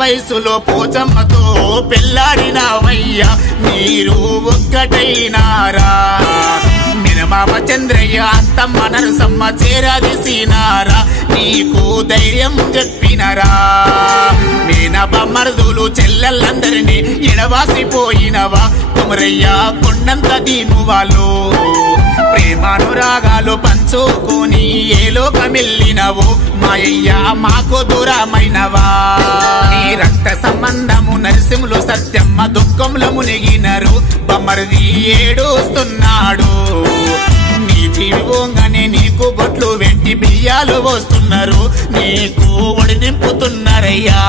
వయసులో పోచమ్మతో పెళ్ళాడినావయ్యా మీరు ఒక్కటైనారా మినమామ చంద్రయ్య అత్తమ్మ నరసమ్మ చేరాదిసినారా నీకు ధైర్యం చెప్పినరా మేనబామర్దులు చెల్లెళ్ళందరినీ ఎడవాసిపోయినవా కుమరయ్య కొండంత దీను వాళ్ళు ప్రేమానురాగాలు పంచుకొని ఏ లోకమెళ్ళినవో మాయయ్య మాకు దూరమైనవా నీ రక్త సంబంధము నరసింహులు సత్యమ్మ దుఃఖంలో మునిగినరు బమ్మరిది ఏడుస్తున్నాడు నీ జీవిగానే నీకు బొట్లు వెంటి బియ్యాలు పోస్తున్నారు నీకు ఒడి నింపుతున్నారయ్యా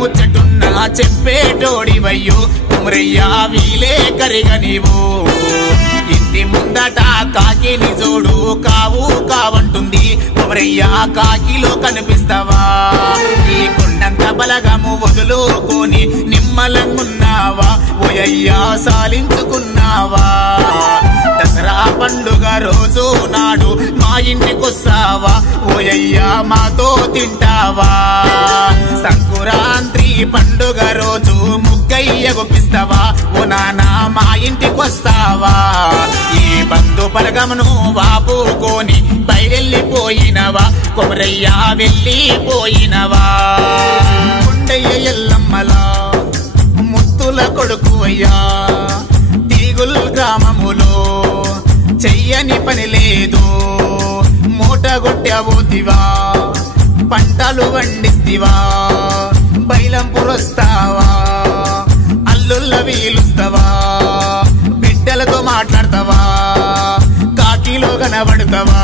ముచ్చటున్నా చెప్పేటోడివయ్యో కుమరయ్య వీలే కరిగ నీవు ఇంటి ఇంటి ముందట కాకిని చూడు కావు కావంటుంది కొమరయ్యా కాకిలో కనిపిస్తావా ఈ కొండంత బలగము వదులుకొని నిమ్మలంగున్నావా ఓయయ్యా సాలించుకున్నావా దసరా పండుగ రోజు నాడు మా ఇంటికొస్తావా ఓయయ్యా మాతో తింటావా సంకురాంతి పండుగ రోజు ముగ్గయ్య గుప్పిస్తావా ఓ నాన్న మా ఇంటికొస్తావా ఈ బంధు బలగమును వాపుకొని బయలెళ్ళిపోయినవా కొమరయ్యా వెళ్ళిపోయినవా కొండయ్య ఎల్లమ్మలా ముత్తుల కొడుకు అయ్యా తీగుల్ గ్రామములో చెయ్యని పని లేదు మూటగొట్టబోతివా పంటలు వండిస్తివా బైలం పురస్తావా అల్లుళ్ళ వీలుస్తావా బిడ్డలతో మాట్లాడతావా కాకిలో కనబడతావా